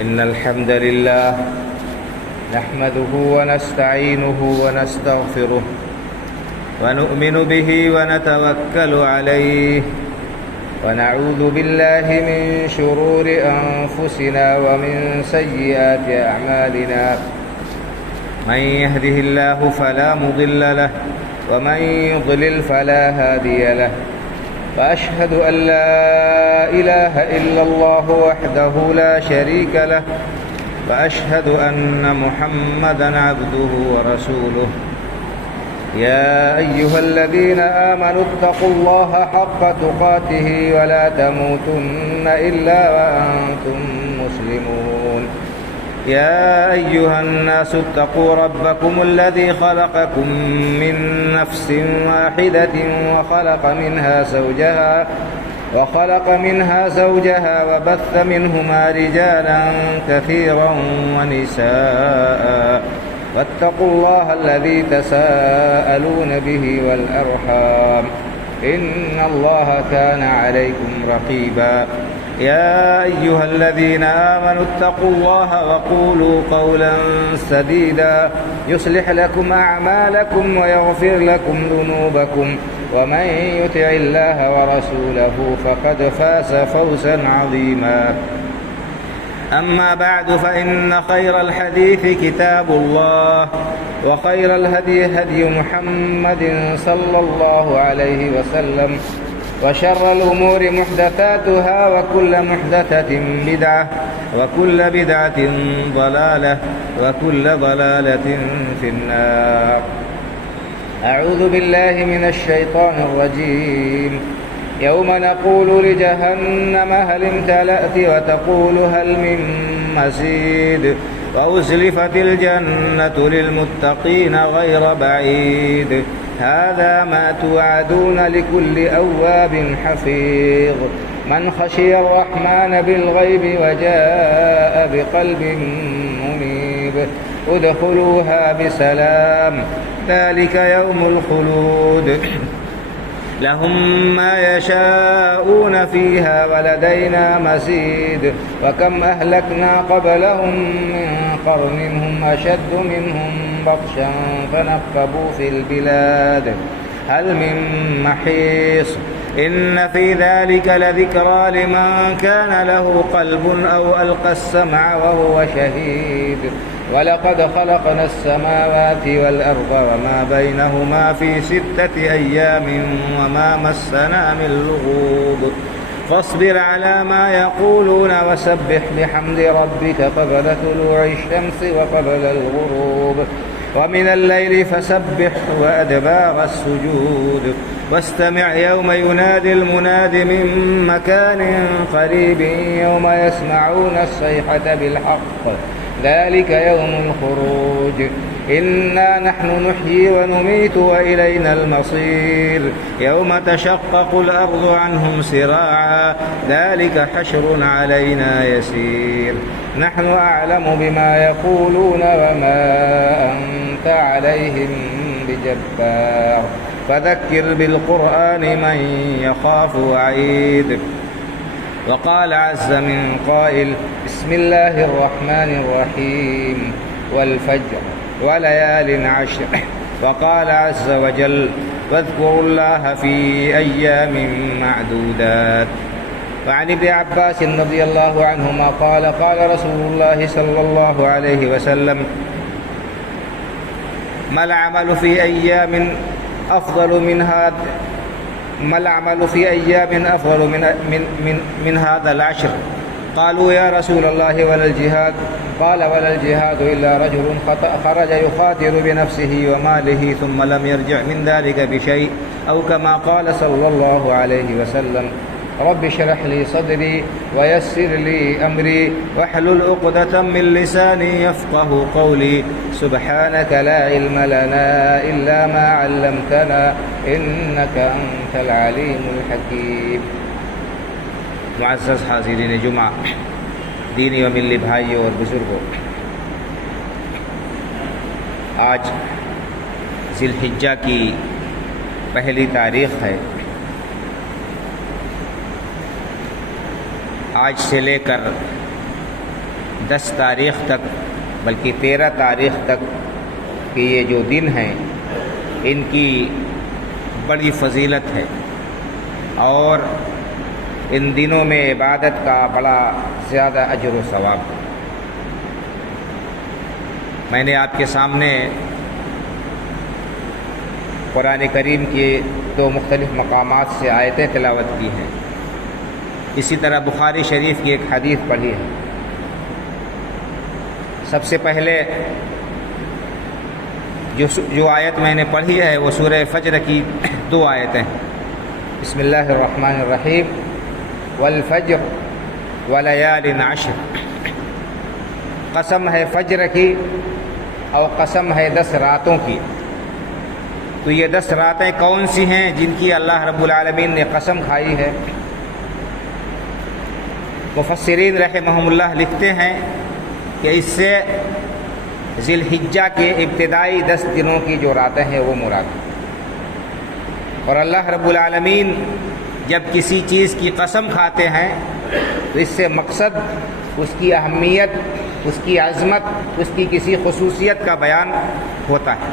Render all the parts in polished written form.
إن الحمد لله نحمده ونستعينه ونستغفره ونؤمن به ونتوكل عليه ونعوذ بالله من شرور أنفسنا ومن سيئات أعمالنا من يهده الله فلا مضل له ومن يضلل فلا هادي له وأشهد أن لا إله إلا الله وحده لا شريك له وأشهد أن محمدا عبده ورسوله يا أيها الذين آمنوا اتقوا الله حق تقاته ولا تموتن إلا وأنتم مسلمون يا أيها الناس اتقوا ربكم الذي خلقكم من نفس واحدة وخلق منها زوجها وبث منهما رجالا كثيرا ونساء واتقوا الله الذي تساءلون به والأرحام إن الله كان عليكم رقيبا يا أيها الذين آمنوا اتقوا الله وقولوا قولا سديدا يصلح لكم أعمالكم ويغفر لكم ذنوبكم ومن يطع الله ورسوله فقد فاز فوزا عظيما أما بعد فإن خير الحديث كتاب الله وخير الهدي هدي محمد صلى الله عليه وسلم وشر الأمور محدثاتها وكل محدثة بدعة وكل بدعة ضلالة وكل ضلالة في النار. أعوذ بالله من الشيطان الرجيم. يوم نقول لجهنم هل امتلأت وتقول هل من مزيد وأزلفت الجنة للمتقين غير بعيد هذا ما توعدون لكل أواب حفيظ من خشي الرحمن بالغيب وجاء بقلب منيب ادخلوها بسلام ذلك يوم الخلود لهم ما يشاءون فيها ولدينا مزيد وكم أهلكنا قبلهم من قرن هم أشد منهم بطشا فنقبوا في البلاد هل من محيص إن في ذلك لذكرى لمن كان له قلب أو ألقى السمع وهو شهيد ولقد خلقنا السماوات والأرض وما بينهما في 6 أيام وما مسنا من لغوب فاصبر على ما يقولون وسبح بحمد ربك قبل طلوع الشمس وقبل الغروب ومن الليل فسبح وأدبار السجود واستمع يوم ينادي المناد من مكان قريب يوم يسمعون الصيحة بالحق ذلك يوم الخروج إنا نحن نحيي ونميت وإلينا المصير يوم تشقق الأرض عنهم سراعا ذلك حشر علينا يسير نحن أعلم بما يقولون وما أنت عليهم بجبار فذكر بالقرآن من يخاف وعيد وقال عز من قائل بسم الله الرحمن الرحيم والفجر وليال عشر وقال عز وجل واذكروا الله في أيام معدودات وعن ابن عباس رضي الله عنهما قال قال رسول الله صلى الله عليه وسلم ما العمل في أيام أفضل من هذا العشر قالوا يا رسول الله ولا الجهاد قال ولا الجهاد إلا رجل خرج يخاطر بنفسه وماله ثم لم يرجع من ذلك بشيء أو كما قال صلى الله عليه وسلم رب اشرح لي صدري ويسر لي أمري واحلل عقدة من لساني يفقه قولي سبحانك لا علم لنا إلا ما علمتنا إنك أنت العليم الحكيم. معزز حاضرین جمعہ، دینی و ملی بھائیوں اور بزرگوں، آج ذی الحجہ کی پہلی تاریخ ہے. آج سے لے کر 10 تاریخ تک بلکہ 13 تاریخ تک کہ یہ جو دن ہیں ان کی بڑی فضیلت ہے اور ان دنوں میں عبادت کا بڑا زیادہ اجر و ثواب ہے۔ میں نے آپ کے سامنے قرآن کریم کے 2 مختلف مقامات سے آیتیں تلاوت کی ہیں، اسی طرح بخاری شریف کی ایک حدیث پڑھی ہے۔ سب سے پہلے جو آیت میں نے پڑھی ہے وہ سورہ فجر کی 2 آیتیں ہیں۔ بسم اللہ الرحمن الرحیم والفجر ولیال عشر، قسم ہے فجر کی اور قسم ہے 10 راتوں کی۔ تو یہ 10 راتیں کون سی ہیں جن کی اللہ رب العالمین نے قسم کھائی ہے؟ مفسرین رحمہم اللہ لکھتے ہیں کہ اس سے ذی الحجہ کے ابتدائی 10 دنوں کی جو راتیں ہیں وہ مراد ہیں۔ اور اللہ رب العالمین جب کسی چیز کی قسم کھاتے ہیں تو اس سے مقصد اس کی اہمیت، اس کی عظمت، اس کی کسی خصوصیت کا بیان ہوتا ہے۔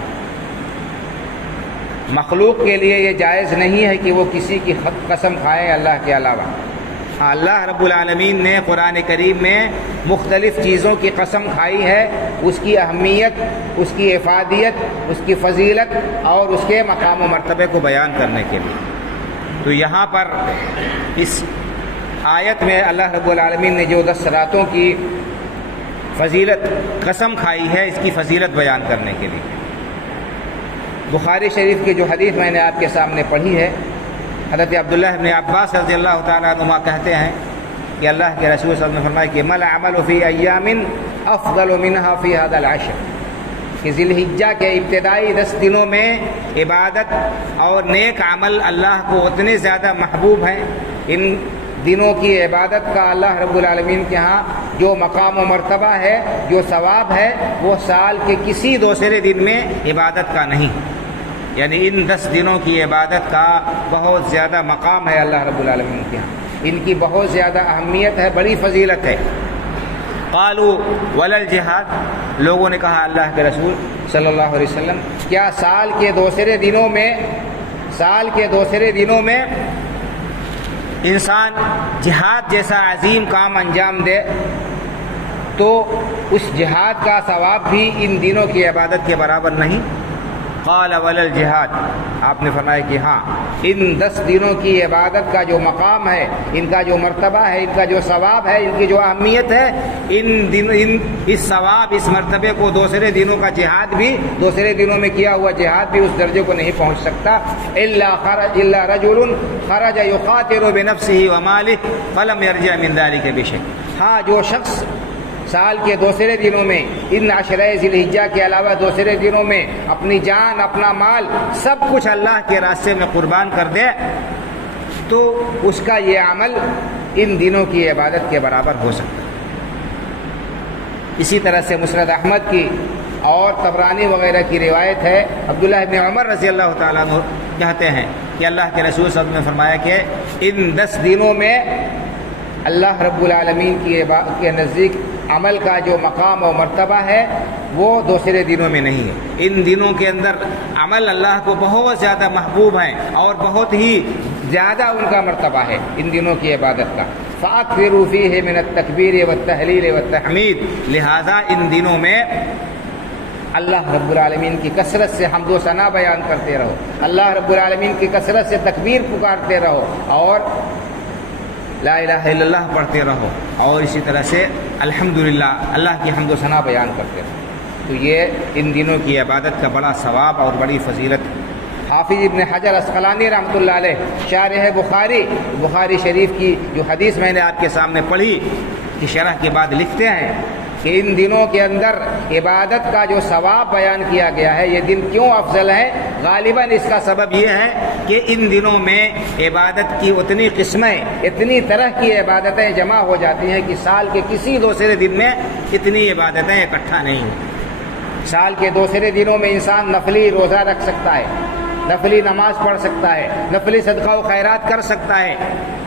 مخلوق کے لیے یہ جائز نہیں ہے کہ وہ کسی کی قسم کھائے اللہ کے علاوہ۔ ہاں، اللہ رب العالمین نے قرآن کریم میں مختلف چیزوں کی قسم کھائی ہے، اس کی اہمیت، اس کی افادیت، اس کی فضیلت اور اس کے مقام و مرتبے کو بیان کرنے کے لیے۔ تو یہاں پر اس آیت میں اللہ رب العالمین نے جو 10 راتوں کی فضیلت قسم کھائی ہے اس کی فضیلت بیان کرنے کے لیے۔ بخاری شریف کی جو حدیث میں نے آپ کے سامنے پڑھی ہے، حضرت عبداللہ بن عباس رضی اللہ تعالیٰ عنہما کہتے ہیں کہ اللہ کے رسول صلی اللہ علیہ وسلم نے فرمایا کہ مل عمل فی ایام افضل منها فی هذا العشر، کہ ذی الحجہ کے ابتدائی 10 دنوں میں عبادت اور نیک عمل اللہ کو اتنے زیادہ محبوب ہیں، ان دنوں کی عبادت کا اللہ رب العالمین کے ہاں جو مقام و مرتبہ ہے، جو ثواب ہے، وہ سال کے کسی دوسرے دن میں عبادت کا نہیں۔ یعنی ان 10 دنوں کی عبادت کا بہت زیادہ مقام ہے اللہ رب العالمین کے ہاں، ان کی بہت زیادہ اہمیت ہے، بڑی فضیلت ہے۔ قالوا ولا الجہاد، لوگوں نے کہا اللہ کے رسول صلی اللہ علیہ وسلم کیا سال کے دوسرے دنوں میں انسان جہاد جیسا عظیم کام انجام دے تو اس جہاد کا ثواب بھی ان دنوں کی عبادت کے برابر نہیں؟ قال ولا الجہاد، آپ نے فرمایا کہ ہاں، ان 10 دنوں کی عبادت کا جو مقام ہے، ان کا جو مرتبہ ہے، ان کا جو ثواب ہے، ان کی جو اہمیت ہے، اس ثواب، اس مرتبے کو دوسرے دنوں کا جہاد بھی، دوسرے دنوں میں کیا ہوا جہاد بھی اس درجے کو نہیں پہنچ سکتا۔ الا رجل خرج یقاتل بنفسه وماله فلم يرجع من ذلك بشيء، ہاں، جو شخص سال کے دوسرے دنوں میں ان عشرہ ذی الحجہ کے علاوہ دوسرے دنوں میں اپنی جان، اپنا مال، سب کچھ اللہ کے راستے میں قربان کر دے تو اس کا یہ عمل ان دنوں کی عبادت کے برابر ہو سکتا ہے۔ اسی طرح سے مسند احمد کی اور طبرانی وغیرہ کی روایت ہے، عبداللہ بن عمر رضی اللہ تعالیٰ عنہ کہتے ہیں کہ اللہ کے رسول صلی اللہ علیہ وسلم نے فرمایا کہ ان 10 دنوں میں اللہ رب العالمین کے نزدیک عمل کا جو مقام و مرتبہ ہے وہ دوسرے دنوں میں نہیں ہے۔ ان دنوں کے اندر عمل اللہ کو بہت زیادہ محبوب ہیں اور بہت ہی زیادہ ان کا مرتبہ ہے ان دنوں کی عبادت کا۔ فَأَكْثِرُوا فِيهِ مِنَ التَّكْبِيرِ وَالتَّهْلِيلِ وَالتَّحْمِيدِ، لہذا ان دنوں میں اللہ رب العالمین کی کثرت سے حمد و ثنا بیان کرتے رہو، اللہ رب العالمین کی کثرت سے تکبیر پکارتے رہو اور لا الہ الا اللہ پڑھتے رہو، اور اسی طرح سے الحمدللہ، اللہ کی حمد و ثنا بیان کرتے رہو۔ تو یہ ان دنوں کی عبادت کا بڑا ثواب اور بڑی فضیلت ہے۔ حافظ ابن حجر اسقلانی رحمۃ اللہ علیہ شارح بخاری شریف کی جو حدیث میں نے آپ کے سامنے پڑھی کی شرح کے بعد لکھتے ہیں کہ ان دنوں کے اندر عبادت کا جو ثواب بیان کیا گیا ہے، یہ دن کیوں افضل ہے؟ غالباً اس کا سبب یہ ہے کہ ان دنوں میں عبادت کی اتنی قسمیں، اتنی طرح کی عبادتیں جمع ہو جاتی ہیں کہ سال کے کسی دوسرے دن میں اتنی عبادتیں اکٹھا نہیں ہیں۔ سال کے دوسرے دنوں میں انسان نفلی روزہ رکھ سکتا ہے، نفلی نماز پڑھ سکتا ہے، نفلی صدقہ و خیرات کر سکتا ہے،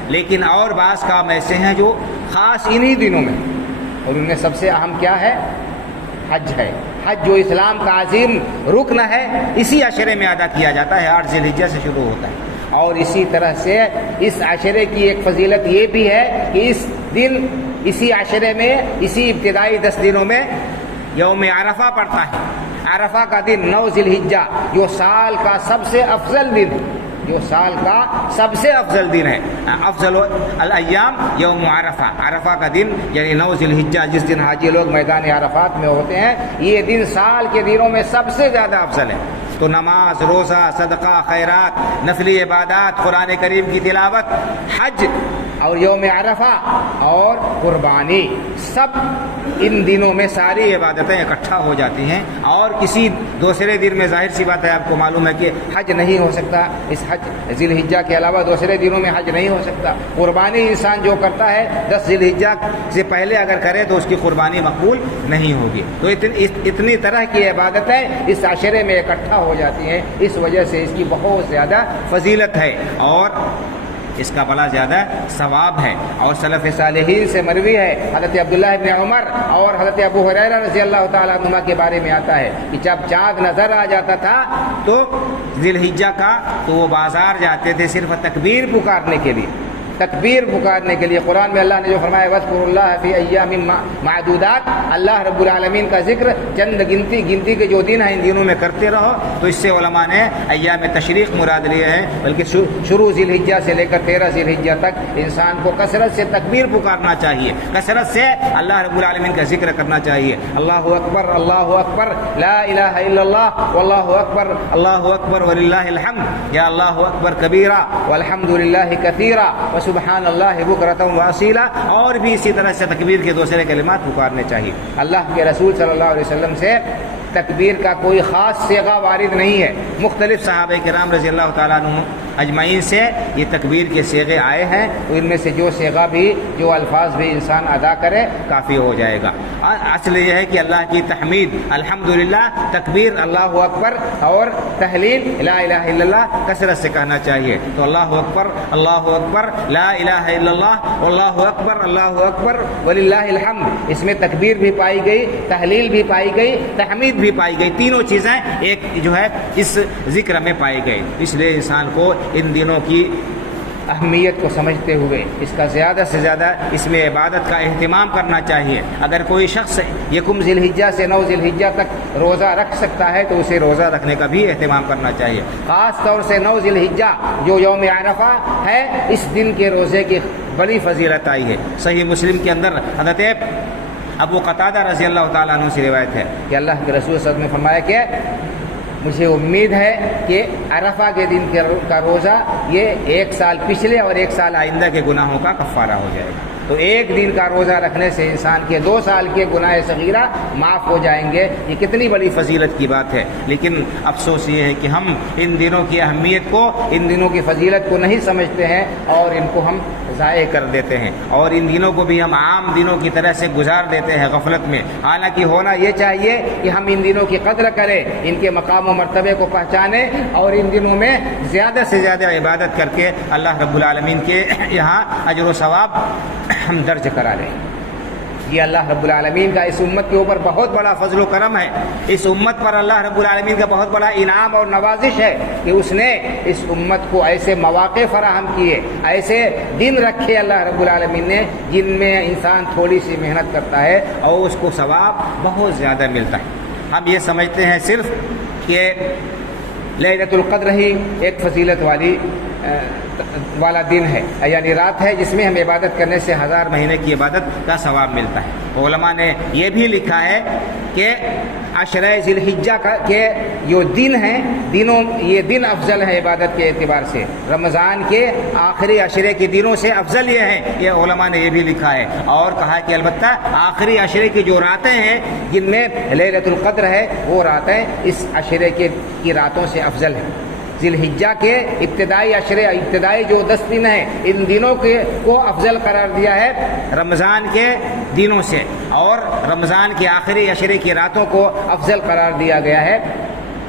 لیکن اور بعض کام ایسے ہیں جو خاص انہی دنوں میں، اور ان میں سب سے اہم کیا ہے؟ حج ہے۔ حج جو اسلام کا عظیم رکن ہے، اسی عشرے میں ادا کیا جاتا ہے، 8 ذی الحجہ سے شروع ہوتا ہے۔ اور اسی طرح سے اس عشرے کی ایک فضیلت یہ بھی ہے کہ اس دن، اسی عشرے میں، اسی ابتدائی 10 دنوں میں یوم عرفہ پڑتا ہے۔ عرفہ کا دن 9 ذی الحجہ، جو سال کا سب سے افضل دن، جو سال کا سب سے افضل دن ہے، افضل الایام یوم عرفہ، عرفہ کا دن یعنی 9 ذی الحجہ، جس دن حاجی لوگ میدان عرفات میں ہوتے ہیں، یہ دن سال کے دنوں میں سب سے زیادہ افضل ہے۔ تو نماز، روزہ، صدقہ، خیرات، نفلی عبادات، قرآن کریم کی تلاوت، حج اور یوم عرفہ اور قربانی، سب ان دنوں میں ساری عبادتیں اکٹھا ہو جاتی ہیں۔ اور کسی دوسرے دن میں ظاہر سی بات ہے، آپ کو معلوم ہے کہ حج نہیں ہو سکتا، اس حج ذی الحجہ کے علاوہ دوسرے دنوں میں حج نہیں ہو سکتا۔ قربانی انسان جو کرتا ہے 10 ذی الحجہ سے پہلے اگر کرے تو اس کی قربانی مقبول نہیں ہوگی۔ تو اتنی طرح کی عبادتیں اس عشرے میں اکٹھا ہو جاتی ہیں، اس وجہ سے اس کی بہت زیادہ فضیلت ہے اور اس کا بڑا زیادہ ثواب ہے۔ اور سلف صالحین سے مروی ہے، حضرت عبداللہ ابن عمر اور حضرت ابو ہریرہ رضی اللہ تعالیٰ عنہما کے بارے میں آتا ہے کہ جب چاند نظر آ جاتا تھا تو ذی الحجہ کا، تو وہ بازار جاتے تھے صرف تکبیر پکارنے کے لیے، تکبیر پکارنے کے لیے۔ قرآن میں اللہ نے جو فرمایا وَاذْكُرُوا اللَّهَ فِي أَيَّامٍ مَعْدُودَاتٍ، اللہ رب العالمین کا ذکر چند گنتی کے جو دن ہیں ان دنوں میں کرتے رہو۔ تو اس سے علماء نے ایام تشریق مراد لیے ہیں، بلکہ شروع ذی الحجہ سے لے کر 13 ذی الحجہ تک انسان کو کثرت سے تکبیر پکارنا چاہیے، کثرت سے اللہ رب العالمین کا ذکر کرنا چاہیے۔ اللہ اکبر، اللہ اکبر، لا الہ الا اللہ، واللہ اکبر، اللہ اکبر وللہ الحمد، یا اللہ اکبر کبیرہ والحمد للہ کثیرہ سبحان اللہ بکرۃ و اصیلا، اور بھی اسی طرح سے تکبیر کے دوسرے کلمات پکارنے چاہیے۔ اللہ کے رسول صلی اللہ علیہ وسلم سے تکبیر کا کوئی خاص صیغہ وارد نہیں ہے، مختلف صحابہ کرام رضی اللہ تعالیٰ عنہ اجمعین سے یہ تکبیر کے صیغے آئے ہیں، تو ان میں سے جو صیغہ بھی، جو الفاظ بھی انسان ادا کرے کافی ہو جائے گا۔ اصل یہ ہے کہ اللہ کی تحمید الحمدللہ، تکبیر اللہ اکبر اور تحلیل لا الہ الا اللہ کثرت سے کہنا چاہیے۔ تو اللہ اکبر لا الہ الا اللہ، اللہ اکبر وللہ الحمد، اس میں تکبیر بھی پائی گئی، تحلیل بھی پائی گئی، تحمید بھی پائی گئی، تینوں چیزیں ایک جو ہے اس ذکر میں پائی گئی۔ اس لیے انسان کو ان دنوں کی اہمیت کو سمجھتے ہوئے اس کا زیادہ سے زیادہ اس میں عبادت کا اہتمام کرنا چاہیے۔ اگر کوئی شخص یکم ذی الحجہ سے 9 ذی الحجہ تک روزہ رکھ سکتا ہے تو اسے روزہ رکھنے کا بھی اہتمام کرنا چاہیے، خاص طور سے 9 ذی الحجہ جو یوم عرفہ ہے، اس دن کے روزے کی بڑی فضیلت آئی ہے۔ صحیح مسلم کے اندر حضرت ابو قتادہ رضی اللہ تعالیٰ عنہ سے روایت ہے کہ اللہ کے رسول صلی اللہ علیہ وسلم نے فرمایا کہ مجھے امید ہے کہ عرفہ کے دن کا روزہ یہ 1 سال پچھلے اور 1 سال آئندہ کے گناہوں کا کفارہ ہو جائے گا۔ تو ایک دن کا روزہ رکھنے سے انسان کے 2 سال کے گناہ صغیرہ معاف ہو جائیں گے۔ یہ کتنی بڑی فضیلت کی بات ہے، لیکن افسوس یہ ہے کہ ہم ان دنوں کی اہمیت کو، ان دنوں کی فضیلت کو نہیں سمجھتے ہیں اور ان کو ہم ضائع کر دیتے ہیں، اور ان دنوں کو بھی ہم عام دنوں کی طرح سے گزار دیتے ہیں غفلت میں۔ حالانکہ ہونا یہ چاہیے کہ ہم ان دنوں کی قدر کریں، ان کے مقام و مرتبے کو پہچانیں اور ان دنوں میں زیادہ سے زیادہ عبادت کر کے اللہ رب العالمین کے یہاں اجر و ثواب ہم درج کرا لیں۔ یہ اللہ رب العالمین کا اس امت کے اوپر بہت بڑا فضل و کرم ہے، اس امت پر اللہ رب العالمین کا بہت بڑا انعام اور نوازش ہے کہ اس نے اس امت کو ایسے مواقع فراہم کیے، ایسے دن رکھے اللہ رب العالمین نے جن میں انسان تھوڑی سی محنت کرتا ہے اور اس کو ثواب بہت زیادہ ملتا ہے۔ ہم یہ سمجھتے ہیں صرف کہ لیلۃ القدر ہی ایک فضیلت والا دن ہے، یعنی رات ہے جس میں ہم عبادت کرنے سے 1000 مہینے کی عبادت کا ثواب ملتا ہے۔ علماء نے یہ بھی لکھا ہے کہ عشرہ ذی الحجہ کے جو دن ہیں، یہ دن افضل ہے عبادت کے اعتبار سے، رمضان کے آخری عشرے کے دنوں سے افضل یہ ہے، یہ علماء نے یہ بھی لکھا ہے۔ اور کہا کہ البتہ آخری عشرے کی جو راتیں ہیں جن میں لیلۃ القدر ہے، وہ راتیں اس عشرے کی راتوں سے افضل ہیں۔ ذی الحجہ کے ابتدائی جو 10 دن ہیں، ان دنوں کو افضل قرار دیا ہے رمضان کے دنوں سے، اور رمضان کے آخری عشرے کی راتوں کو افضل قرار دیا گیا ہے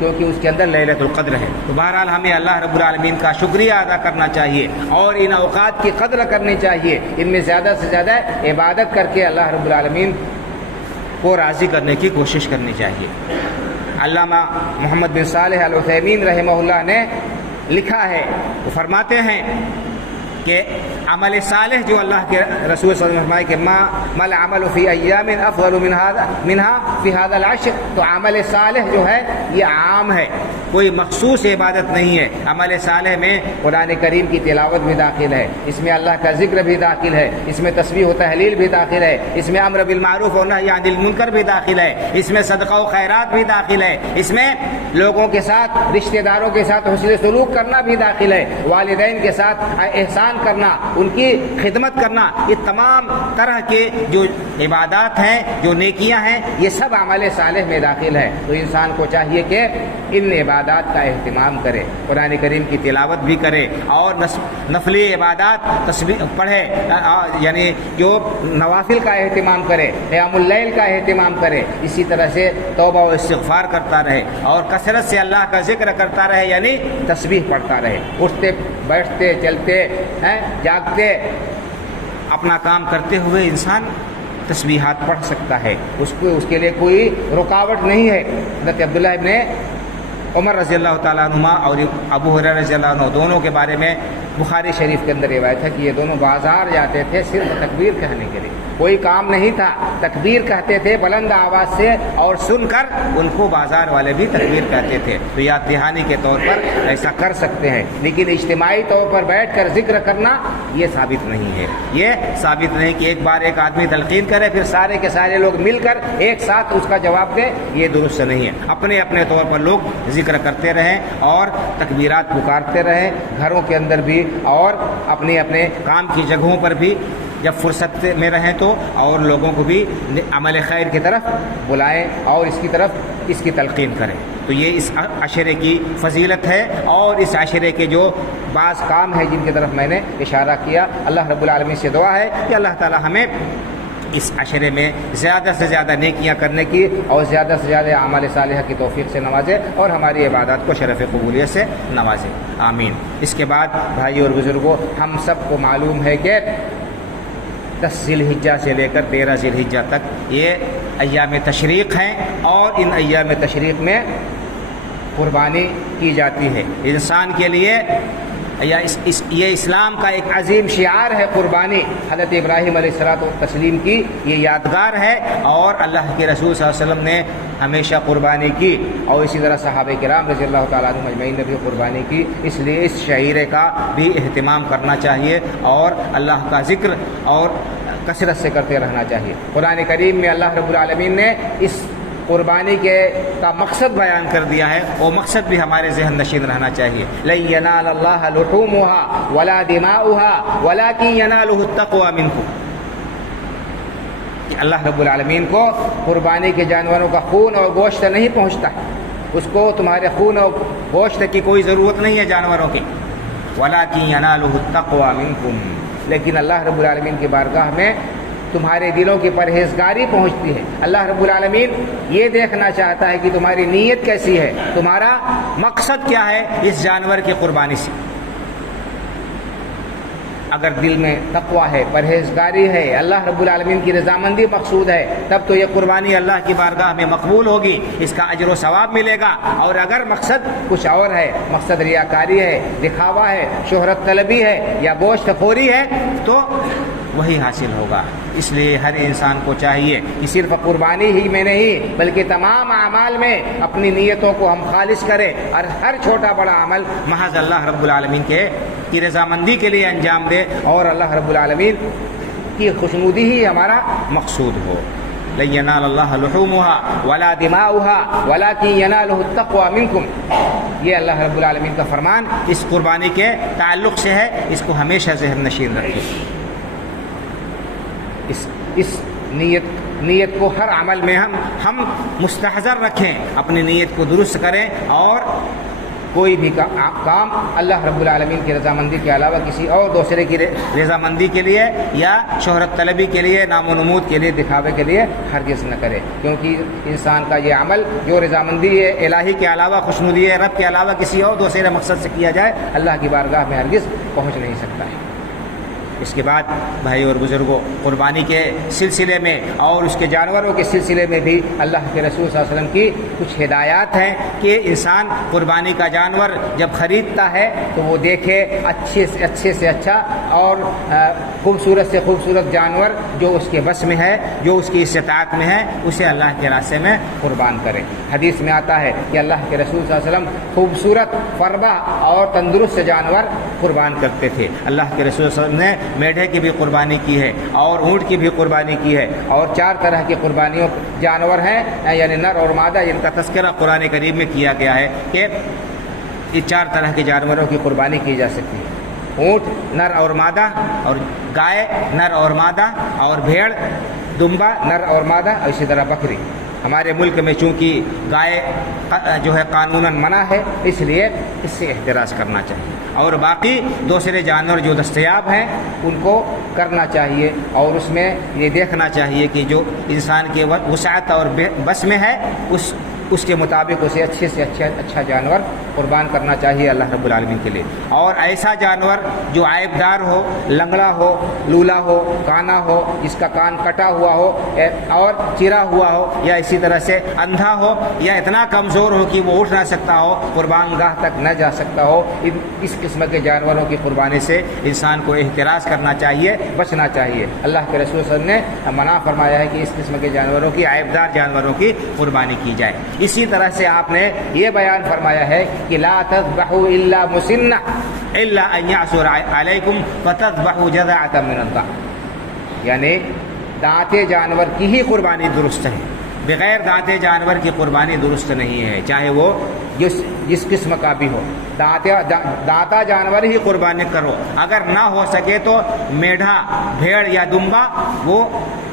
کیونکہ اس کے اندر لیلۃ القدر ہے۔ تو بہرحال ہمیں اللہ رب العالمین کا شکریہ ادا کرنا چاہیے اور ان اوقات کی قدر کرنی چاہیے، ان میں زیادہ سے زیادہ عبادت کر کے اللہ رب العالمین کو راضی کرنے کی کوشش کرنی چاہیے۔ علامہ محمد بن صالح العثیمین رحمہ اللہ نے لکھا ہے، وہ فرماتے ہیں کہ عمل صالح جو اللہ کے رسول صلی اللہ علیہ وسلم فرمائے کہ ما العمل فی ایام افضل منها فی هذا العشر، تو عمل صالح جو ہے یہ عام ہے، کوئی مخصوص عبادت نہیں ہے۔ عمل صالح میں قرآن کریم کی تلاوت بھی داخل ہے، اس میں اللہ کا ذکر بھی داخل ہے، اس میں تسبیح و تحلیل بھی داخل ہے، اس میں امر بالمعروف و نہی عن المنکر بھی داخل ہے، اس میں صدقہ و خیرات بھی داخل ہے، اس میں لوگوں کے ساتھ، رشتہ داروں کے ساتھ حسن سلوک کرنا بھی داخل ہے، والدین کے ساتھ احسان کرنا، ان کی خدمت کرنا، یہ تمام طرح کے جو عبادات ہیں، جو نیکیاں ہیں، یہ سب عمل صالح میں داخل ہے۔ تو انسان کو چاہیے کہ ان عبادات کا اہتمام کرے، قرآن کریم کی تلاوت بھی کرے اور نفلی عبادات تسبیح پڑھے، یعنی جو نوافل کا اہتمام کرے، قیام اللیل کا اہتمام کرے، اسی طرح سے توبہ و استغفار کرتا رہے اور کثرت سے اللہ کا ذکر کرتا رہے، یعنی تسبیح پڑھتا رہے، اٹھتے بیٹھتے چلتے جاگتے اپنا کام کرتے ہوئے انسان تسبیحات پڑھ سکتا ہے، اس کے لیے کوئی رکاوٹ نہیں ہے۔ حضرت عبداللہ ابن عمر رضی اللہ تعالیٰ عنہما اور ابو ہریرہ رضی اللہ عنہ دونوں کے بارے میں بخاری شریف کے اندر روایت ہے کہ یہ دونوں بازار جاتے تھے صرف تکبیر کہنے کے لیے، کوئی کام نہیں تھا، تکبیر کہتے تھے بلند آواز سے، اور سن کر ان کو بازار والے بھی تکبیر کہتے تھے۔ تو یاد دہانی کے طور پر ایسا کر سکتے ہیں، لیکن اجتماعی طور پر بیٹھ کر ذکر کرنا یہ ثابت نہیں ہے، یہ ثابت نہیں کہ ایک بار ایک آدمی تلقین کرے پھر سارے کے سارے لوگ مل کر ایک ساتھ اس کا جواب دے، یہ درست نہیں ہے۔ اپنے اپنے طور پر لوگ ذکر کرتے رہیں اور تکبیرات پکارتے رہیں، گھروں کے اندر بھی اور اپنے اپنے کام کی جگہوں پر بھی جب فرصت میں رہیں تو، اور لوگوں کو بھی عمل خیر کی طرف بلائیں اور اس کی تلقین کریں۔ تو یہ اس عشرے کی فضیلت ہے، اور اس عشرے کے جو بعض کام ہیں جن کی طرف میں نے اشارہ کیا، اللہ رب العالمین سے دعا ہے کہ اللہ تعالی ہمیں اس عشرے میں زیادہ سے زیادہ نیکیاں کرنے کی اور زیادہ سے زیادہ اعمال صالحہ کی توفیق سے نوازے اور ہماری عبادات کو شرف قبولیت سے نوازے، آمین۔ اس کے بعد بھائی اور بزرگوں، ہم سب کو معلوم ہے کہ 10 ذی الحجہ سے لے کر 13 ذی الحجہ تک یہ ایام تشریق ہیں، اور ان ایام تشریق میں قربانی کی جاتی ہے انسان کے لیے، یہ اسلام کا ایک عظیم شعار ہے قربانی۔ حضرت ابراہیم علیہ الصلوۃ والتسلیم کی یہ یادگار ہے، اور اللہ کے رسول صلی اللہ علیہ وسلم نے ہمیشہ قربانی کی، اور اسی طرح صحابہ کرام رضی اللہ تعالیٰ عنہم اجمعین نے بھی قربانی کی۔ اس لیے اس شعیرے کا بھی اہتمام کرنا چاہیے اور اللہ کا ذکر اور کثرت سے کرتے رہنا چاہیے۔ قرآن کریم میں اللہ رب العالمین نے اس قربانی کا مقصد بیان کر دیا ہے، وہ مقصد بھی ہمارے ذہن نشین رہنا چاہیے۔ لن ینال اللہ لحومها ولا دماؤها ولکن ینالہ التقوی منکم، اللہ رب العالمین کو قربانی کے جانوروں کا خون اور گوشت نہیں پہنچتا، اس کو تمہارے خون اور گوشت کی کوئی ضرورت نہیں ہے جانوروں کی، ولکن ینالہ التقوی منکم، لیکن اللہ رب العالمین کی بارگاہ میں تمہارے دلوں کی پرہیزگاری پہنچتی ہے۔ اللہ رب العالمین یہ دیکھنا چاہتا ہے کہ تمہاری نیت کیسی ہے، تمہارا مقصد کیا ہے اس جانور کی قربانی سے۔ اگر دل میں تقویٰ ہے، پرہیزگاری ہے، اللہ رب العالمین کی رضامندی مقصود ہے، تب تو یہ قربانی اللہ کی بارگاہ میں مقبول ہوگی، اس کا اجر و ثواب ملے گا۔ اور اگر مقصد کچھ اور ہے، مقصد ریاکاری ہے، دکھاوا ہے، شہرت طلبی ہے یا گوشت خوری ہے، تو وہی حاصل ہوگا۔ اس لیے ہر انسان کو چاہیے کہ صرف قربانی ہی میں نہیں بلکہ تمام اعمال میں اپنی نیتوں کو ہم خالص کریں، اور ہر چھوٹا بڑا عمل محض اللہ رب العالمین کی رضامندی کے لیے انجام دے، اور اللہ رب العالمین کی خوشنودی ہی ہمارا مقصود ہو۔ لن ینال اللہ لحومها ولا دماؤها ولکن ینالہ التقوی منکم، یہ اللہ رب العالمین کا فرمان اس قربانی کے تعلق سے ہے، اس کو ہمیشہ ذہن نشین رکھیں۔ اس نیت کو ہر عمل میں ہم مستحضر رکھیں، اپنی نیت کو درست کریں اور کوئی بھی کام اللہ رب العالمین کی رضامندی کے علاوہ کسی اور دوسرے کی رضامندی کے لیے یا شہرت طلبی کے لیے، نام و نمود کے لیے، دکھاوے کے لیے ہرگز نہ کرے، کیونکہ انسان کا یہ عمل جو رضامندی الہی کے علاوہ، خوشنودی رب کے علاوہ کسی اور دوسرے مقصد سے کیا جائے، اللہ کی بارگاہ میں ہرگز پہنچ نہیں سکتا ہے۔ اس کے بعد بھائی اور بزرگوں، قربانی کے سلسلے میں اور اس کے جانوروں کے سلسلے میں بھی اللہ کے رسول صلی اللہ علیہ وسلم کی کچھ ہدایات ہیں کہ انسان قربانی کا جانور جب خریدتا ہے تو وہ دیکھے اچھے سے اچھا اور خوبصورت سے خوبصورت جانور جو اس کے بس میں ہے، جو اس کی استطاعت میں ہے، اسے اللہ کے راستے میں قربان کرے۔ حدیث میں آتا ہے کہ اللہ کے رسول صلی اللہ علیہ وسلم خوبصورت، فربہ اور تندرست جانور قربان کرتے تھے۔ اللہ کے رسول صلی اللہ علیہ وسلم نے میڈھے کی بھی قربانی کی ہے اور اونٹ کی بھی قربانی کی ہے، اور 4 طرح کی قربانیوں جانور ہیں، یعنی نر اور مادہ، جن کا تذکرہ قرآن کریم میں کیا گیا ہے کہ یہ 4 طرح کے جانوروں کی قربانی کی جا سکتی ہے۔ اونٹ نر اور مادہ، اور گائے نر اور مادہ، اور بھیڑ دمبا نر اور مادہ، اور اسی طرح بکری۔ ہمارے ملک میں چونکہ گائے جو ہے قانوناً منع ہے، اس لیے اس سے احتراز کرنا چاہیے، اور باقی دوسرے جانور جو دستیاب ہیں ان کو کرنا چاہیے، اور اس میں یہ دیکھنا چاہیے کہ جو انسان کے وسعت اور بس میں ہے اس کے مطابق اسے اچھے سے اچھا جانور قربان کرنا چاہیے اللہ رب العالمین کے لیے۔ اور ایسا جانور جو عیب دار ہو، لنگڑا ہو، لولا ہو، کانا ہو، جس کا کان کٹا ہوا ہو اور چرا ہوا ہو، یا اسی طرح سے اندھا ہو، یا اتنا کمزور ہو کہ وہ اٹھ نہ سکتا ہو، قربان گاہ تک نہ جا سکتا ہو، اس قسم کے جانوروں کی قربانی سے انسان کو احتراز کرنا چاہیے، بچنا چاہیے۔ اللہ کے رسول صلی اللہ علیہ وسلم نے منع فرمایا ہے کہ اس قسم کے جانوروں کی، عیب دار جانوروں کی قربانی کی جائے۔ اسی طرح سے آپ نے یہ بیان فرمایا ہے کہ لا تذبحوا الا مسنہ الا ان يعثر علیکم فتذبحوا جذعۃ من الضأن، یعنی دانتے جانور کی ہی قربانی درست ہے، بغیر دانتے جانور کی قربانی درست نہیں ہے، چاہے وہ جس قسم کا بھی ہو، دانتا جانور ہی قربانی کرو۔ اگر نہ ہو سکے تو میڈھا، بھیڑ یا دمبا، وہ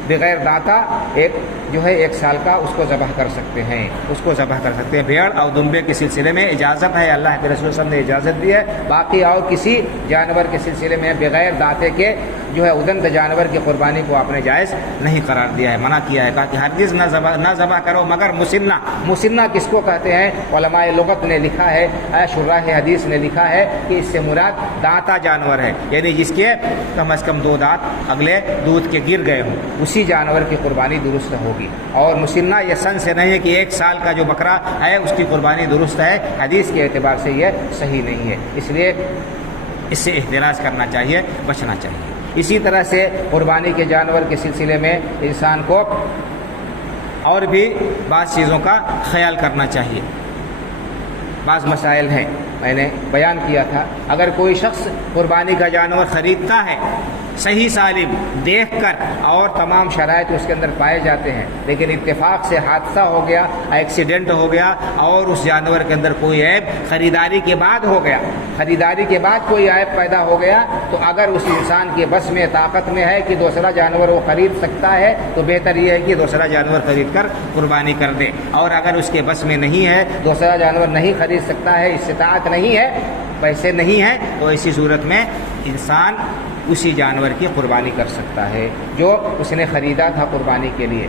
بغیر دانتا ایک سال کا اس کو ذبح کر سکتے ہیں، بھیڑ اور دمبے کے سلسلے میں اجازت ہے، اللہ کے رسول صلی اللہ علیہ وسلم نے اجازت دی ہے۔ باقی اور کسی جانور کے سلسلے میں بغیر دانتے کے ادنت جانور کی قربانی کو آپ نے جائز نہیں قرار دیا ہے، منع کیا ہے، کہا کہ ہرگز نہ ذبح کرو مگر مسنہ۔ مسنہ کس کو کہتے ہیں؟ علماء لغت نے لکھا ہے، شراح حدیث نے لکھا ہے کہ اس سے مراد دانتا جانور ہے، یعنی جس کے کم از کم 2 دانت اگلے دودھ کے گر گئے ہوں، اسی جانور کی قربانی درست ہوگی۔ اور مسنہ یہ سن سے نہیں ہے کہ 1 سال کا جو بکرا ہے اس کی قربانی درست ہے، حدیث کے اعتبار سے یہ صحیح نہیں ہے، اس لیے اس سے احتراز کرنا چاہیے، بچنا چاہیے۔ اسی طرح سے قربانی کے جانور کے سلسلے میں انسان کو اور بھی بعض چیزوں کا خیال کرنا چاہیے۔ بعض مسائل ہیں، میں نے بیان کیا تھا، اگر کوئی شخص قربانی کا جانور خریدتا ہے صحیح سالم دیکھ کر اور تمام شرائط اس کے اندر پائے جاتے ہیں، لیکن اتفاق سے حادثہ ہو گیا، ایکسیڈنٹ ہو گیا اور اس جانور کے اندر کوئی عیب خریداری کے بعد ہو گیا، خریداری کے بعد کوئی عیب پیدا ہو گیا، تو اگر اس انسان کے بس میں طاقت میں ہے کہ دوسرا جانور وہ خرید سکتا ہے تو بہتر یہ ہے کہ دوسرا جانور خرید کر قربانی کر دے، اور اگر اس کے بس میں نہیں ہے، دوسرا جانور نہیں خرید سکتا ہے، استطاعت نہیں ہے، پیسے نہیں ہیں، تو ایسی صورت میں انسان اسی جانور کی قربانی کر سکتا ہے جو اس نے خریدا تھا قربانی کے لیے۔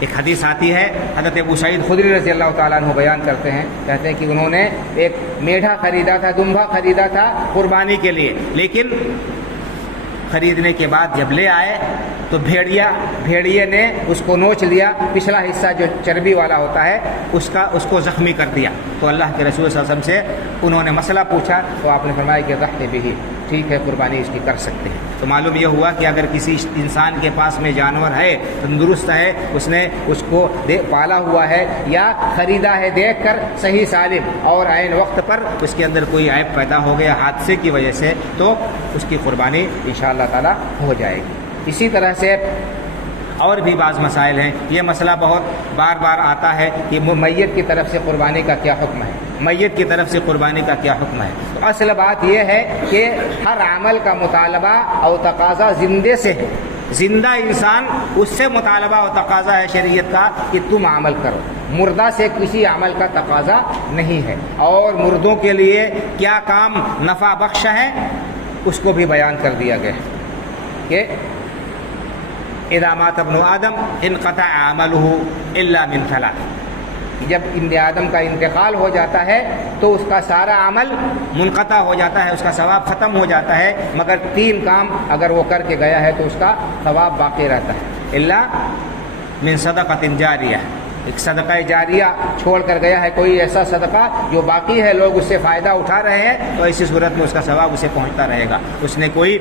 ایک حدیث آتی ہے، حضرت ابو سعید خدری رضی اللہ تعالیٰ عنہ بیان کرتے ہیں، کہتے ہیں کہ انہوں نے ایک میڈھا خریدا تھا، دمبا خریدا تھا قربانی کے لیے، لیکن خریدنے کے بعد جب لے آئے تو بھیڑیے نے اس کو نوچ لیا، پچھلا حصہ جو چربی والا ہوتا ہے اس کو زخمی کر دیا، تو اللہ کے رسول صلی اللہ علیہ وسلم سے انہوں نے مسئلہ پوچھا تو آپ نے فرمایا کہ ذبح بھی ٹھیک ہے، قربانی اس کی کر سکتے ہیں۔ تو معلوم یہ ہوا کہ اگر کسی انسان کے پاس میں جانور ہے، تندرست ہے، اس نے اس کو پالا ہوا ہے یا خریدا ہے دیکھ کر صحیح سالم، اور عین وقت پر اس کے اندر کوئی عیب پیدا ہو گیا حادثے کی وجہ سے، تو اس کی قربانی انشاءاللہ تعالی ہو جائے گی۔ اسی طرح سے اور بھی بعض مسائل ہیں، یہ مسئلہ بہت بار بار آتا ہے کہ میت کی طرف سے قربانی کا کیا حکم ہے، میت کی طرف سے قربانی کا کیا حکم ہے۔ تو اصل بات یہ ہے کہ ہر عمل کا مطالبہ اور تقاضا زندے سے ہے، زندہ انسان اس سے مطالبہ و تقاضا ہے شریعت کا کہ تم عمل کرو، مردہ سے کسی عمل کا تقاضا نہیں ہے۔ اور مردوں کے لیے کیا کام نفع بخش ہے اس کو بھی بیان کر دیا گیا ہے کہ اذا مات ابن آدم انقطع عمله الا من ثلاث، جب ابن آدم کا انتقال ہو جاتا ہے تو اس کا سارا عمل منقطع ہو جاتا ہے، اس کا ثواب ختم ہو جاتا ہے، مگر 3 کام اگر وہ کر کے گیا ہے تو اس کا ثواب باقی رہتا ہے۔ الا من صدقۃ جاریہ، ایک صدقہ جاریہ چھوڑ کر گیا ہے، کوئی ایسا صدقہ جو باقی ہے، لوگ اس سے فائدہ اٹھا رہے ہیں، تو ایسی صورت میں اس کا ثواب اسے پہنچتا رہے گا۔ اس نے کوئی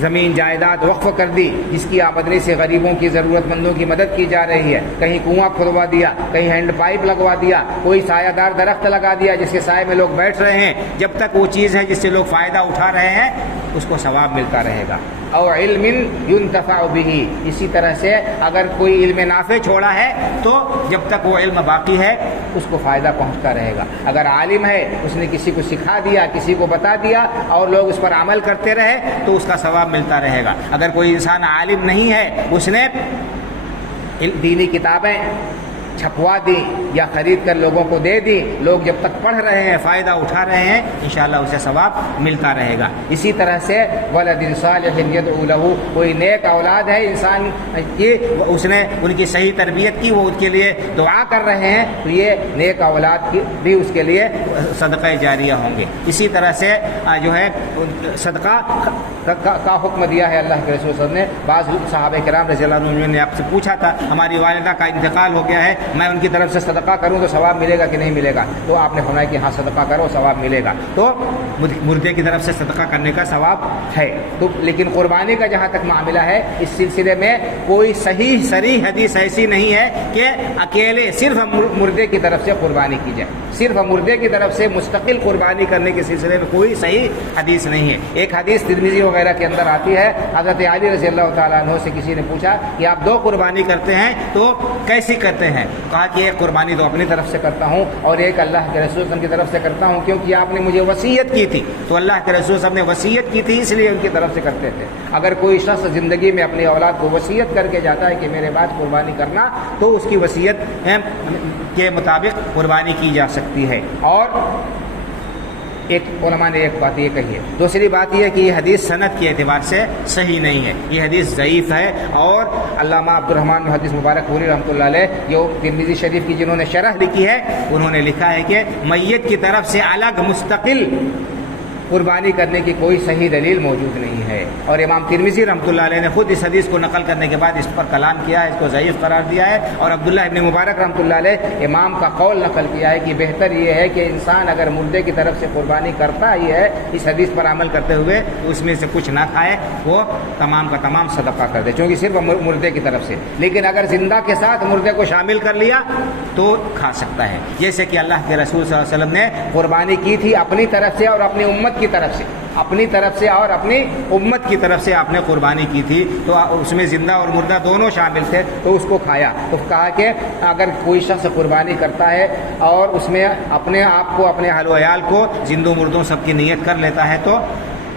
زمین جائیداد وقف کر دی جس کی آمدنی سے غریبوں کی ضرورت مندوں کی مدد کی جا رہی ہے، کہیں کنواں کھدوا دیا، کہیں ہینڈ پائپ لگوا دیا، کوئی سایہ دار درخت لگا دیا جس کے سائے میں لوگ بیٹھ رہے ہیں، جب تک وہ چیز ہے جس سے لوگ فائدہ اٹھا رہے ہیں اس کو ثواب ملتا رہے گا۔ او علم ينتفع به، اسی طرح سے اگر کوئی علم نافع چھوڑا ہے تو جب تک وہ علم باقی ہے اس کو فائدہ پہنچتا رہے گا۔ اگر عالم ہے اس نے کسی کو سکھا دیا، کسی کو بتا دیا اور لوگ اس پر عمل کرتے رہے تو اس کا ثواب ملتا رہے گا۔ اگر کوئی انسان عالم نہیں ہے، اس نے دینی کتابیں چھپوا دی یا خرید کر لوگوں کو دے دی، لوگ جب تک پڑھ رہے ہیں فائدہ اٹھا رہے ہیں، انشاءاللہ اسے ثواب ملتا رہے گا۔ اسی طرح سے ولد صالح یدعو له، کوئی نیک اولاد ہے انسان کی، اس نے ان کی صحیح تربیت کی، وہ ان کے لیے دعا کر رہے ہیں، تو یہ نیک اولاد کی بھی اس کے لیے صدقہ جاریہ ہوں گے۔ اسی طرح سے جو ہے صدقہ کا حکم دیا ہے اللہ کے رسول صلی اللہ علیہ وسلم نے۔ بعض صحابہ کرام رضی اللہ عنہ نے آپ سے پوچھا تھا ہماری والدہ کا انتقال ہو گیا ہے، میں ان کی طرف سے صدقہ کروں تو ثواب ملے گا کہ نہیں ملے گا؟ تو آپ نے فرمایا کہ ہاں صدقہ کرو ثواب ملے گا۔ تو مردے کی طرف سے صدقہ کرنے کا ثواب ہے۔ تو لیکن قربانی کا جہاں تک معاملہ ہے اس سلسلے میں کوئی صحیح صریح حدیث ایسی نہیں ہے کہ اکیلے صرف مردے کی طرف سے قربانی کی جائے، صرف مردے کی طرف سے مستقل قربانی کرنے کے سلسلے میں کوئی صحیح حدیث نہیں ہے۔ ایک حدیث ترمذی وغیرہ کے اندر آتی ہے، حضرت علی رضی اللہ تعالیٰ عنہ سے کسی نے پوچھا کہ آپ 2 قربانی کرتے ہیں تو کیسی کرتے ہیں؟ کہا کہ ایک قربانی تو اپنی طرف سے کرتا ہوں اور ایک اللہ کے رسول صلی اللہ علیہ وسلم کی طرف سے کرتا ہوں، کیونکہ آپ نے مجھے وصیت کی تھی، تو اللہ کے رسول صلی اللہ علیہ وسلم نے وصیت کی تھی اس لیے ان کی طرف سے کرتے تھے۔ اگر کوئی شخص زندگی میں اپنی اولاد کو وصیت کر کے جاتا ہے کہ میرے بعد قربانی کرنا، تو اس کی وصیت کے مطابق قربانی کی جا سکتی ہے۔ اور ایک علماء نے ایک بات یہ کہی ہے۔ دوسری بات یہ ہے کہ یہ حدیث سند کے اعتبار سے صحیح نہیں ہے، یہ حدیث ضعیف ہے۔ اور علامہ عبد الرحمن محدث مبارک پوری رحمۃ اللہ علیہ جو ترمذی شریف کی جنہوں نے شرح لکھی ہے، انہوں نے لکھا ہے کہ میت کی طرف سے الگ مستقل قربانی کرنے کی کوئی صحیح دلیل موجود نہیں ہے۔ اور امام ترمذی رحمۃ اللہ علیہ نے خود اس حدیث کو نقل کرنے کے بعد اس پر کلام کیا ہے، اس کو ضعیف قرار دیا ہے۔ اور عبداللہ ابن مبارک رحمۃ اللہ علیہ امام کا قول نقل کیا ہے کہ بہتر یہ ہے کہ انسان اگر مردے کی طرف سے قربانی کرتا ہی ہے اس حدیث پر عمل کرتے ہوئے تو اس میں سے کچھ نہ کھائے، وہ تمام کا تمام صدقہ کر دے، چونکہ صرف مردے کی طرف سے۔ لیکن اگر زندہ کے ساتھ مردے کو شامل کر لیا تو کھا سکتا ہے، جیسے کہ اللہ کے رسول صلی اللہ علیہ وسلم نے قربانی کی تھی اپنی طرف سے اور اپنی امت کی طرف سے، اپنی طرف سے اور اپنی امت کی طرف سے آپ نے قربانی کی تھی، تو اس میں زندہ اور مردہ دونوں شامل تھے، تو اس کو کھایا۔ تو کہا کہ اگر کوئی شخص قربانی کرتا ہے اور اس میں اپنے آپ کو، اپنے اہل و عیال کو، زندوں مردوں سب کی نیت کر لیتا ہے تو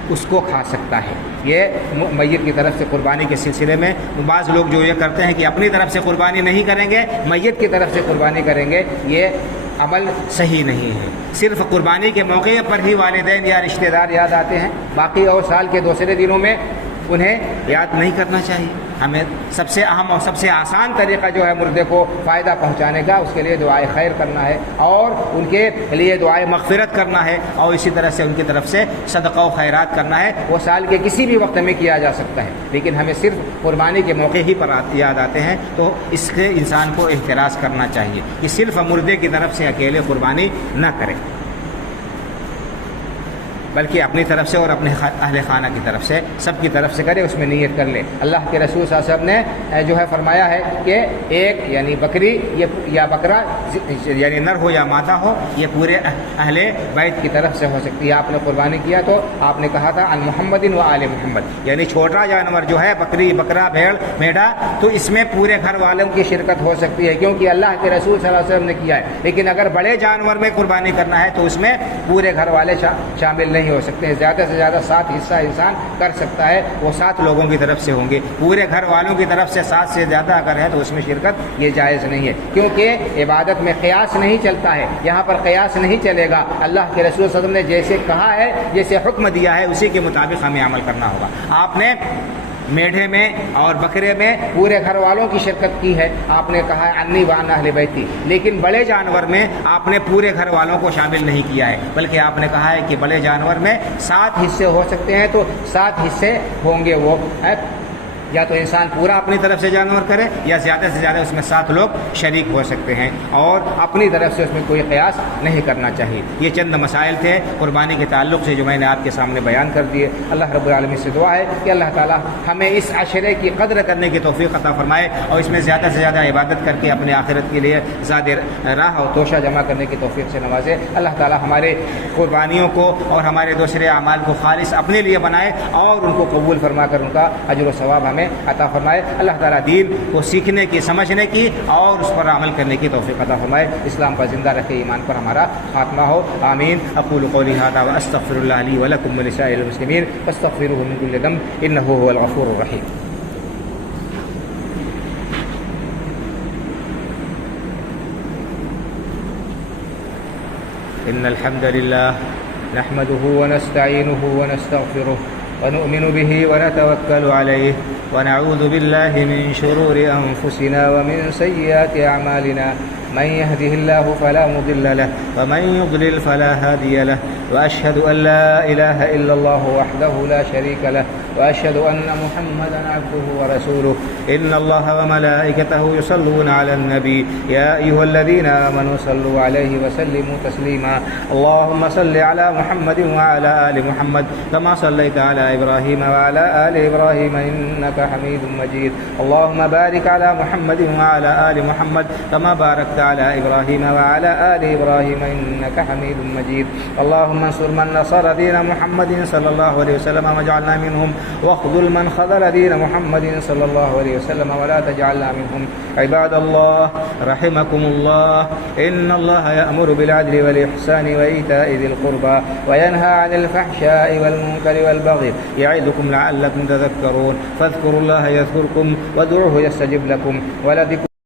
اس کو کھا سکتا ہے۔ یہ میت کی طرف سے قربانی کے سلسلے میں بعض لوگ جو یہ کرتے ہیں کہ اپنی طرف سے قربانی نہیں کریں گے، میت کی طرف سے قربانی کریں گے، یہ عمل صحیح نہیں ہے۔ صرف قربانی کے موقع پر ہی والدین یا رشتہ دار یاد آتے ہیں، باقی اور سال کے دوسرے دنوں میں انہیں یاد نہیں کرنا چاہیے۔ ہمیں سب سے اہم اور سب سے آسان طریقہ جو ہے مردے کو فائدہ پہنچانے کا، اس کے لیے دعائے خیر کرنا ہے اور ان کے لیے دعائے مغفرت کرنا ہے، اور اسی طرح سے ان کی طرف سے صدقہ و خیرات کرنا ہے۔ وہ سال کے کسی بھی وقت میں کیا جا سکتا ہے، لیکن ہمیں صرف قربانی کے موقع ہی پر یاد آتے ہیں، تو اس سے انسان کو احتراز کرنا چاہیے کہ صرف مردے کی طرف سے اکیلے قربانی نہ کرے، بلکہ اپنی طرف سے اور اپنے اہل خانہ کی طرف سے، سب کی طرف سے کرے، اس میں نیت کر لے۔ اللہ کے رسول صلی اللہ علیہ وسلم نے جو ہے فرمایا ہے کہ ایک یعنی بکری یا بکرا یعنی نر ہو یا مادہ ہو، یہ پورے اہل بیت کی طرف سے ہو سکتی ہے۔ آپ نے قربانی کیا تو آپ نے کہا تھا ان محمد و آل محمد، یعنی چھوٹا جانور جو ہے بکری، بکرا، بھیڑ، میڈا، تو اس میں پورے گھر والوں کی شرکت ہو سکتی ہے کیونکہ اللہ کے رسول صلی اللہ علیہ وسلم نے کیا ہے۔ لیکن اگر بڑے جانور میں قربانی کرنا ہے تو اس میں پورے گھر والے شامل نہیں نہیں ہو سکتے ہیں۔ زیادہ سے زیادہ 7 حصہ انسان کر سکتا ہے، وہ 7 لوگوں کی طرف سے ہوں گے۔ پورے گھر والوں کی طرف سے 7 سے زیادہ اگر ہے تو اس میں شرکت یہ جائز نہیں ہے، کیونکہ عبادت میں قیاس نہیں چلتا ہے، یہاں پر قیاس نہیں چلے گا۔ اللہ کے رسول صلی اللہ علیہ وسلم نے جیسے کہا ہے، جیسے حکم دیا ہے، اسی کے مطابق ہمیں عمل کرنا ہوگا۔ آپ نے میڈھے میں اور بکرے میں پورے گھر والوں کی شرکت کی ہے، آپ نے کہا ہے انی وان اہل بیتی، لیکن بڑے جانور میں آپ نے پورے گھر والوں کو شامل نہیں کیا ہے، بلکہ آپ نے کہا ہے کہ بڑے جانور میں 7 حصے ہو سکتے ہیں، تو 7 حصے ہوں گے وہ یا تو انسان پورا اپنی طرف سے جانور کرے، یا زیادہ سے زیادہ اس میں 7 لوگ شریک ہو سکتے ہیں، اور اپنی طرف سے اس میں کوئی قیاس نہیں کرنا چاہیے۔ یہ چند مسائل تھے قربانی کے تعلق سے جو میں نے آپ کے سامنے بیان کر دیے۔ اللہ رب العالمین سے دعا ہے کہ اللہ تعالی ہمیں اس عشرے کی قدر کرنے کی توفیق عطا فرمائے، اور اس میں زیادہ سے زیادہ عبادت کر کے اپنے آخرت کے لیے زیادہ راہ اور توشہ جمع کرنے کی توفیق سے نوازے۔ اللہ تعالی ہمارے قربانیوں کو اور ہمارے دوسرے اعمال کو خالص اپنے لیے بنائے، اور ان کو قبول فرما کر ان کا اجر و ثواب ہمیں عطا فرمائے۔ اللہ تعالیٰ دین کو سیکھنے کی، سمجھنے کی اور اس پر عمل کرنے کی توفیق عطا فرمائے، اسلام پر زندہ رکھے، ایمان پر ہمارا خاتمہ ہو، آمین۔ اقول قولی ھذا واستغفر اللہ لی ولکم ولسائر المسلمین فاستغفروہ من کل ذنب انہ هو الغفور الرحیم۔ ان الحمد للہ نحمده ونستعینه ونستغفره ونؤمن به ونتوكل عليه ونعوذ بالله من شرور أنفسنا ومن سيئات أعمالنا من يهده الله فلا مضل له ومن يضلل فلا هادي له وأشهد أن لا إله إلا الله وحده لا شريك له وأشهد أن محمدا عبده ورسوله إن الله وملائكته يصلون على النبي يا أيها الذين آمنوا صلوا عليه وسلموا تسليما اللهم صل على محمد وعلى آل محمد كما صليت على إبراهيم وعلى آل إبراهيم إنك حميد مجيد اللهم بارك على محمد وعلى آل محمد كما باركت على إبراهيم وعلى آل إبراهيم إنك حميد مجيد اللهم انصر من نصر دين محمد صلى الله عليه وسلم واجعلنا منهم واخذل من خذل دين محمد صلى الله عليه وسلم ولا تجعلنا منهم عباد الله رحمكم الله إن الله يأمر بالعدل والإحسان وإيتاء ذي القربى وينهى عن الفحشاء والمنكر والبغي يعظكم لعلكم تذكرون فاذكروا الله يذكركم وادعوه يستجب لكم ولذكر